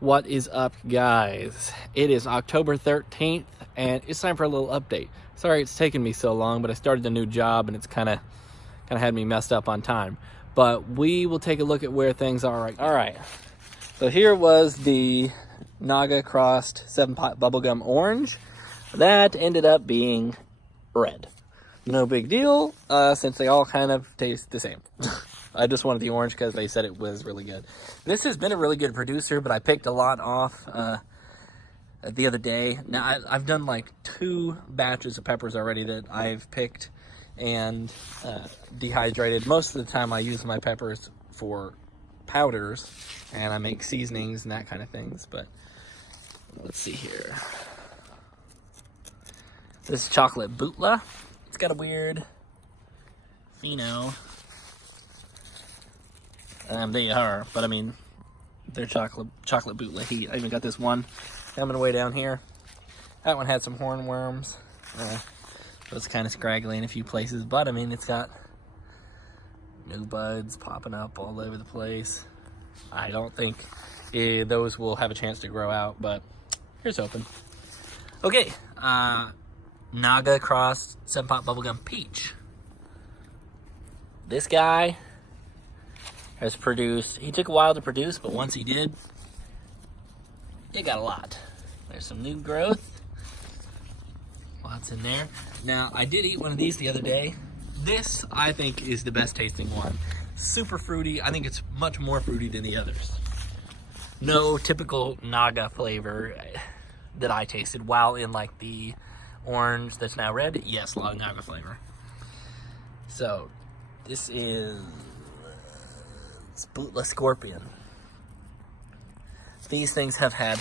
What is up, guys? It is October 13th and it's time for a little update. Sorry it's taken me so long, but I started a new job and it's kind of had me messed up on time. But we will take a look at where things are right now. All right, so here was the Naga Crossed 7-Pot Bubblegum Orange. That ended up being red. No big deal, since they all kind of taste the same. I just wanted the orange because they said it was really good. This has been a really good producer, but I picked a lot off the other day. Now, I've done like 2 batches of peppers already that I've picked and dehydrated. Most of the time I use my peppers for powders, and I make seasonings and that kind of things. But let's see here. This is Chocolate Bootla. It's got a weird pheno. They are, but I mean, they're chocolate Bootla Heat. I even got this one coming way down here. That one had some hornworms. So it's kind of scraggly in a few places, but I mean, it's got new buds popping up all over the place. I don't think those will have a chance to grow out, but here's hoping. Okay, Naga Crossed 7-Pot Bubblegum Peach. This guy has produced, he took a while to produce, but once he did, it got a lot. There's some new growth. Lots in there. Now, I did eat one of these the other day. This, I think, is the best tasting one. Super fruity. I think it's much more fruity than the others. No typical Naga flavor that I tasted, while in like the orange that's now red, yes, a lot of Naga flavor. So, this is Bootla Scorpion. These things have had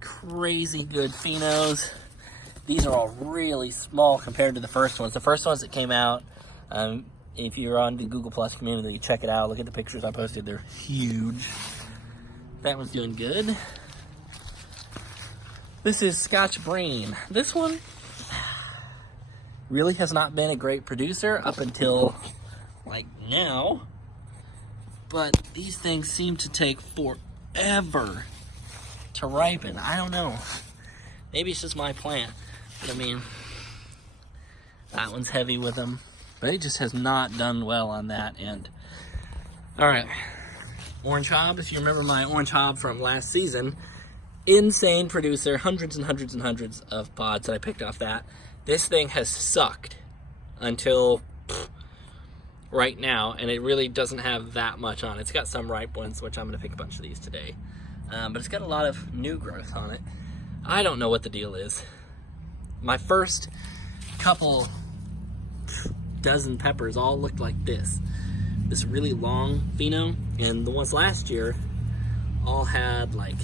crazy good phenos. These are all really small compared to the first ones. The first ones that came out, if you're on the Google Plus community, check it out. Look at the pictures I posted. They're huge. That one's doing good. This is Scotch Brain. This one really has not been a great producer up until like now. But these things seem to take forever to ripen. I don't know. Maybe it's just my plant. But I mean, that one's heavy with them. But it just has not done well on that end. Alright. Orange Hob. If you remember my Orange Hob from last season, insane producer. Hundreds and hundreds and hundreds of pods that I picked off that. This thing has sucked until right now, and it really doesn't have that much on it. It's got some ripe ones, which I'm going to pick a bunch of these today. But it's got a lot of new growth on it. I don't know what the deal is. My first couple dozen peppers all looked like this. This really long pheno, and the ones last year all had like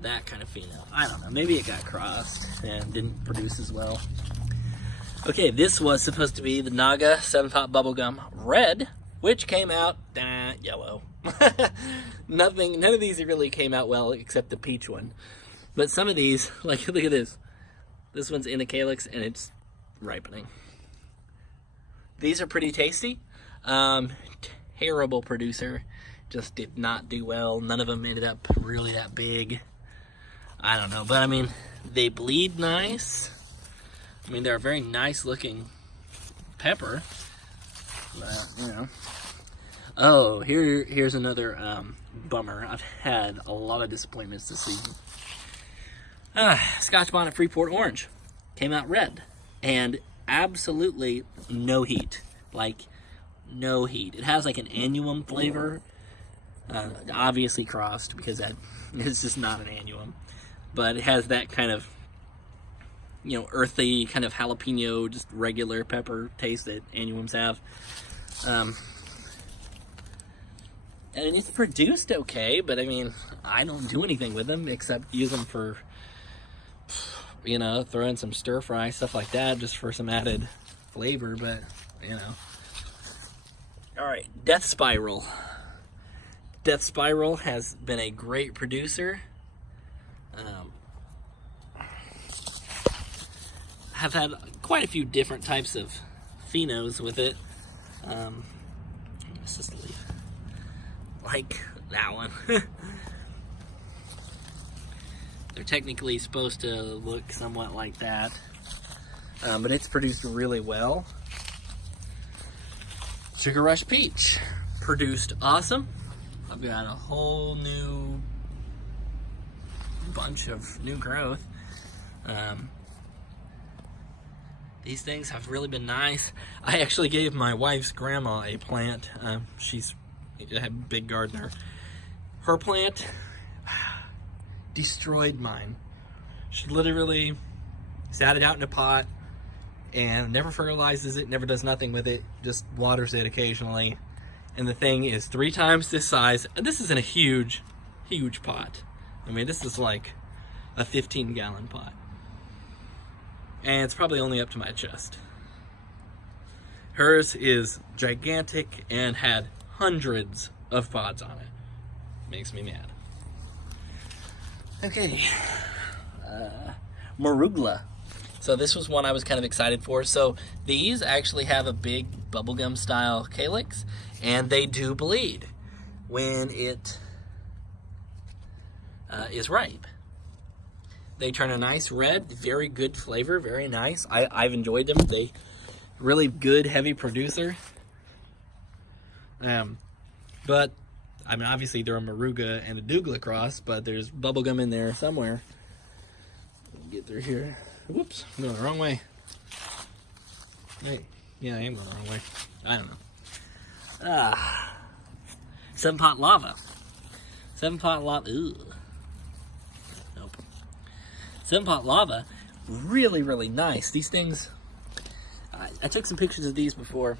that kind of pheno. I don't know, maybe it got crossed and didn't produce as well. Okay, this was supposed to be the Naga 7-Pot Bubblegum Red, which came out yellow. None of these really came out well except the peach one. But some of these, like, look at this. This one's in a calyx and it's ripening. These are pretty tasty. Terrible producer. Just did not do well. None of them ended up really that big. I don't know, but I mean, they bleed nice. I mean, they're a very nice looking pepper, but, you know. Oh, here's another bummer. I've had a lot of disappointments this season. Scotch Bonnet Freeport Orange came out red, and absolutely no heat. Like, no heat. It has like an annuum flavor, obviously crossed because that is just not an annuum, but it has that kind of, you know, earthy kind of jalapeno, just regular pepper taste that annuums have. And it's produced okay, but I mean, I don't do anything with them except use them for, you know, throw in some stir fry, stuff like that, just for some added flavor, but, you know. Alright, Death Spiral. Death Spiral has been a great producer. Have had quite a few different types of phenos with it. Let's just leave. Like that one. They're technically supposed to look somewhat like that, but it's produced really well. Sugar Rush Peach, produced awesome. I've got a whole new bunch of new growth. These things have really been nice. I actually gave my wife's grandma a plant. She's a big gardener. Her plant destroyed mine. She literally sat it out in a pot and never fertilizes it, never does nothing with it, just waters it occasionally. And the thing is 3 times this size. And this isn't a huge, huge pot. I mean, this is like a 15-gallon pot. And it's probably only up to my chest. Hers is gigantic and had hundreds of pods on it. Makes me mad. Okay. Marugla. So this was one I was kind of excited for. So these actually have a big bubblegum style calyx, and they do bleed when it is ripe. They turn a nice red, very good flavor, very nice. I've enjoyed them. They really good, heavy producer. But, I mean, obviously they're a Moruga and a Douglas cross, but there's bubblegum in there somewhere. Get through here. Whoops, I'm going the wrong way. Hey, yeah, I am going the wrong way. I don't know. 7-pot lava. 7-pot lava. Ooh. 7-pot lava, really, really nice. These things, I took some pictures of these before.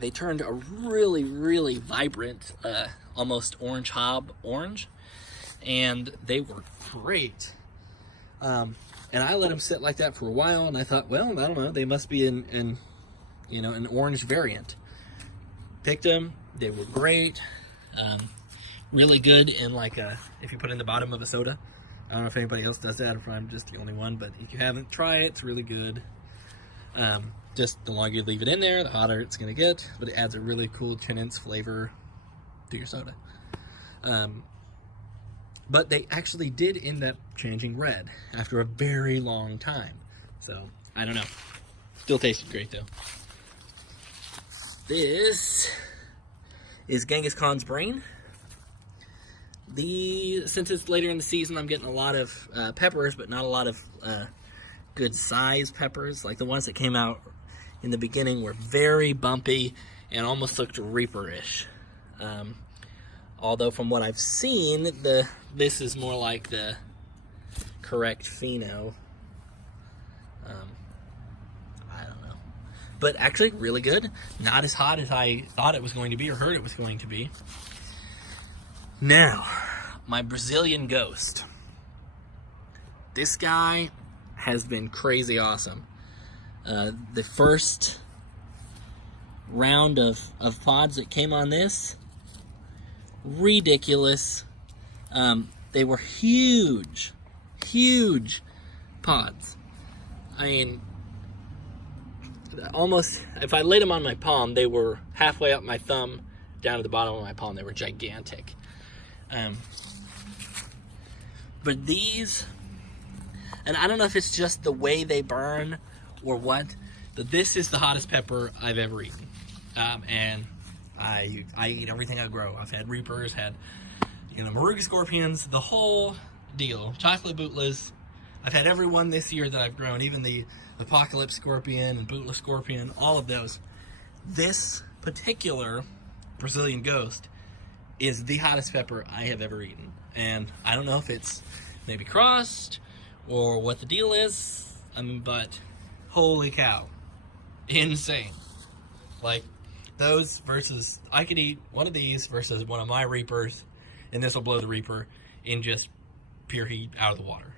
They turned a really, really vibrant, almost orange hob orange, and they were great. And I let them sit like that for a while, and I thought, well, I don't know, they must be in an orange variant. Picked them, they were great. Really good in if you put in the bottom of a soda. I don't know if anybody else does that, or if I'm just the only one, but if you haven't, try it. It's really good. Just the longer you leave it in there, the hotter it's going to get, but it adds a really cool Chinense flavor to your soda. But they actually did end up changing red after a very long time. So, I don't know. Still tasted great, though. This is Genghis Khan's Brain. Since it's later in the season, I'm getting a lot of peppers, but not a lot of good size peppers. Like the ones that came out in the beginning were very bumpy and almost looked Reaper-ish. Although from what I've seen, this is more like the correct pheno. I don't know. But actually, really good. Not as hot as I thought it was going to be or heard it was going to be. Now, my Brazilian Ghost. This guy has been crazy awesome. The first round of pods that came on this, ridiculous. They were huge, huge pods. I mean, almost, if I laid them on my palm, they were halfway up my thumb, down to the bottom of my palm. They were gigantic. But these, and I don't know if it's just the way they burn or what, but this is the hottest pepper I've ever eaten. And I eat everything I grow. I've had Reapers, had Moruga Scorpions, the whole deal. Chocolate Bootless. I've had every one this year that I've grown, even the Apocalypse Scorpion and Bootless Scorpion, all of those. This particular Brazilian Ghost is the hottest pepper I have ever eaten. And I don't know if it's maybe crossed or what the deal is, but holy cow. Insane. Like, those versus, I could eat one of these versus one of my Reapers, and this will blow the Reaper in just pure heat out of the water.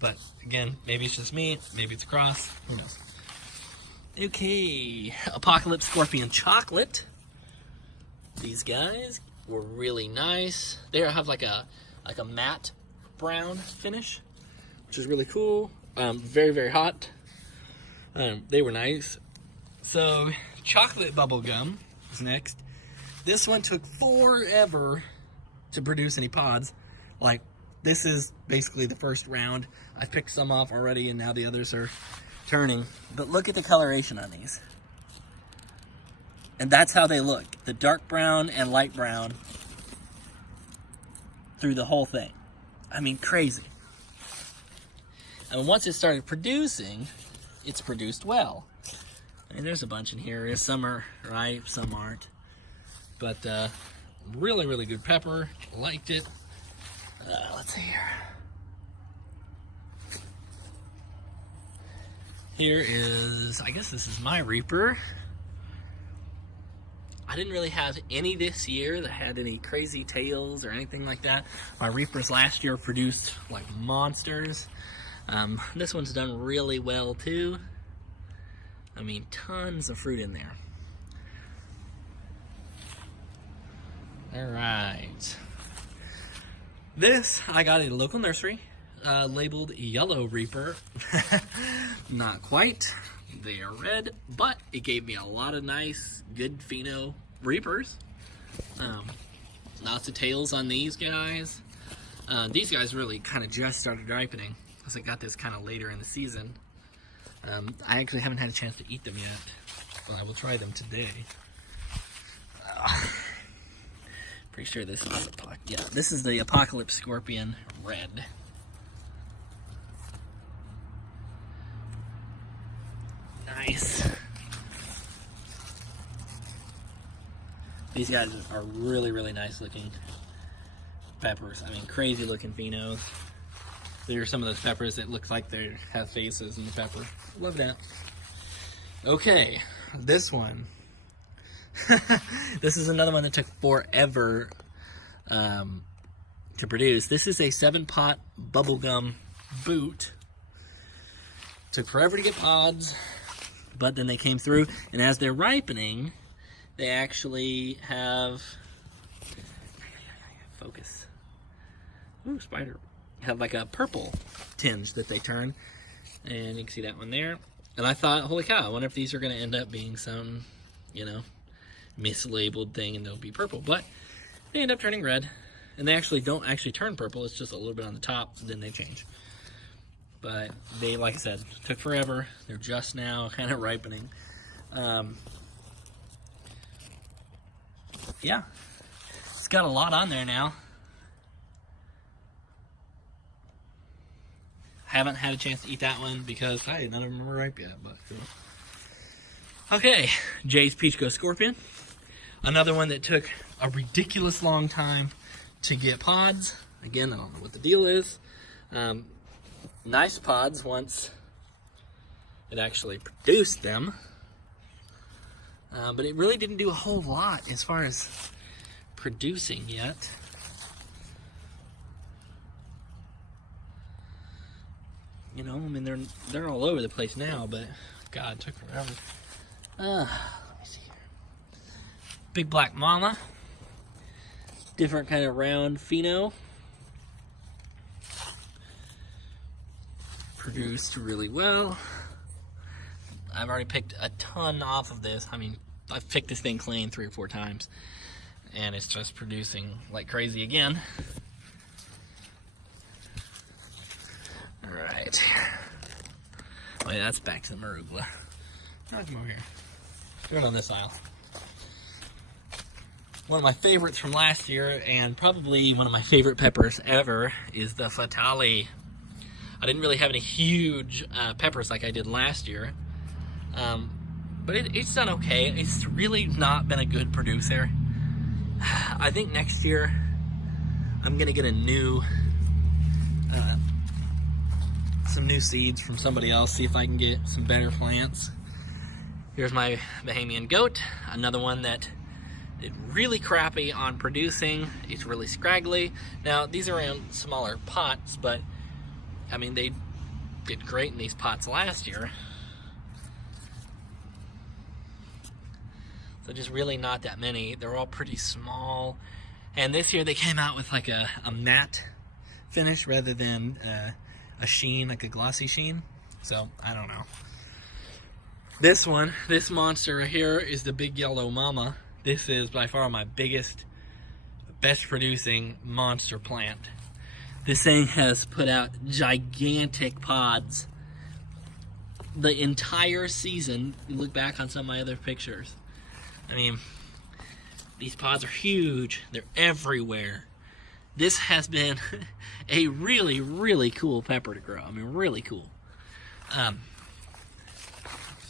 But again, maybe it's just me, maybe it's a cross, who knows. Okay, Apocalypse Scorpion Chocolate. These guys were really nice. They have like a matte brown finish, which is really cool. Very, very hot. They were nice. So, chocolate bubble gum is next. This one took forever to produce any pods. Like, this is basically the first round. I've picked some off already, and now the others are turning. But look at the coloration on these. And that's how they look. The dark brown and light brown through the whole thing. I mean, crazy. And once it started producing, it's produced well. I mean, there's a bunch in here. Some are ripe, some aren't. But really, really good pepper. Liked it. Let's see here. Here is, I guess this is my Reaper. I didn't really have any this year that had any crazy tails or anything like that. My Reapers last year produced like monsters. This one's done really well too. I mean, tons of fruit in there. All right. This I got at a local nursery, labeled Yellow Reaper. Not quite. They are red, but it gave me a lot of nice, good pheno Reapers. Lots of tails on these guys. These guys really kind of just started ripening, because I got this kind of later in the season. I actually haven't had a chance to eat them yet, but I will try them today. Pretty sure this is this is the Apocalypse Scorpion Red. Nice. These guys are really, really nice looking peppers. I mean, crazy looking phenos. These are some of those peppers that look like they have faces in the pepper. Love that. Okay, this one. This is another one that took forever to produce. This is a 7-pot bubblegum boot. Took forever to get pods, but then they came through, and as they're ripening, they actually have, focus, ooh, spider, have like a purple tinge that they turn, and you can see that one there. And I thought, holy cow, I wonder if these are going to end up being some, you know, mislabeled thing and they'll be purple, but they end up turning red, and they actually don't actually turn purple. It's just a little bit on the top, then they change. But they, like I said, took forever. They're just now kind of ripening. Yeah, it's got a lot on there now. Haven't had a chance to eat that one because hey, none of them are ripe yet, but cool. Okay, Jay's Peach Ghost Scorpion. Another one that took a ridiculous long time to get pods. Again, I don't know what the deal is. Nice pods once it actually produced them. But it really didn't do a whole lot as far as producing yet. You know, I mean, they're all over the place now, but God, it took forever. Let me see here. Big Black Mama. Different kind of round pheno. Produced really well. I've already picked a ton off of this. I mean, I've picked this thing clean 3 or 4 times, and it's just producing like crazy again. All right. Wait, that's back to the Marugla. Now come over here. Do it on this aisle. One of my favorites from last year, and probably one of my favorite peppers ever, is the Fatale. I didn't really have any huge peppers like I did last year, but it's done okay. It's really not been a good producer. I think next year I'm gonna get a new, some new seeds from somebody else, see if I can get some better plants. Here's my Bahamian Goat, another one that did really crappy on producing. It's really scraggly. Now, these are in smaller pots, but I mean, they did great in these pots last year. So just really not that many. They're all pretty small. And this year they came out with like a matte finish rather than a sheen, like a glossy sheen. So, I don't know. This one, this monster right here is the Big Yellow Mama. This is by far my biggest best producing monster plant. This thing has put out gigantic pods the entire season. You look back on some of my other pictures. I mean, these pods are huge. They're everywhere. This has been a really, really cool pepper to grow. I mean, really cool.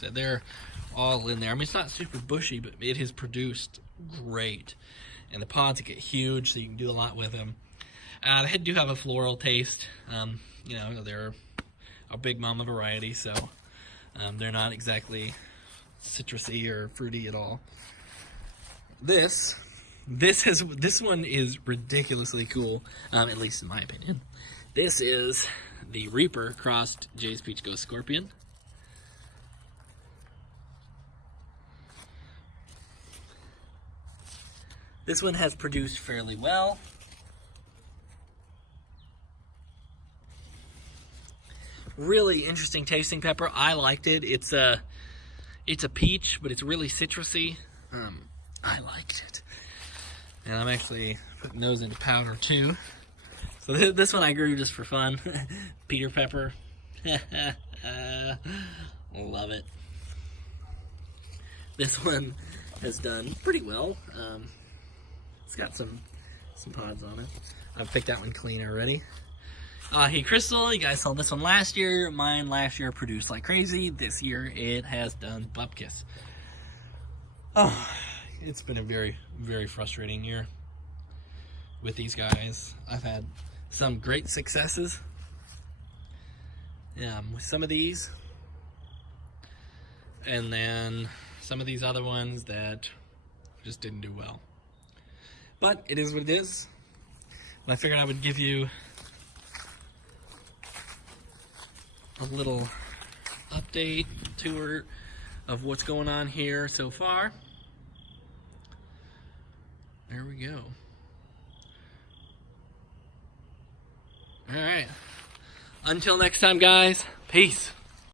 So they're all in there. I mean, it's not super bushy, but it has produced great. And the pods get huge, so you can do a lot with them. They do have a floral taste. You know, they're a big mama variety, so they're not exactly citrusy or fruity at all. This one is ridiculously cool, at least in my opinion. This is the Reaper crossed Jay's Peach Ghost Scorpion. This one has produced fairly well. Really interesting tasting pepper. I liked it. It's a peach, but it's really citrusy. I liked it. And I'm actually putting those into powder too. So this one I grew just for fun. Peter pepper. Love it. This one has done pretty well. It's got some pods on it. I've picked that one clean already. Hey Crystal, you guys saw this one last year. Mine last year produced like crazy. This year it has done bupkis. Oh, it's been a very, very frustrating year with these guys. I've had some great successes with some of these, and then some of these other ones that just didn't do well. But it is what it is. And I figured I would give you a little update tour of what's going on here so far. There we go. All right. Until next time, guys. Peace.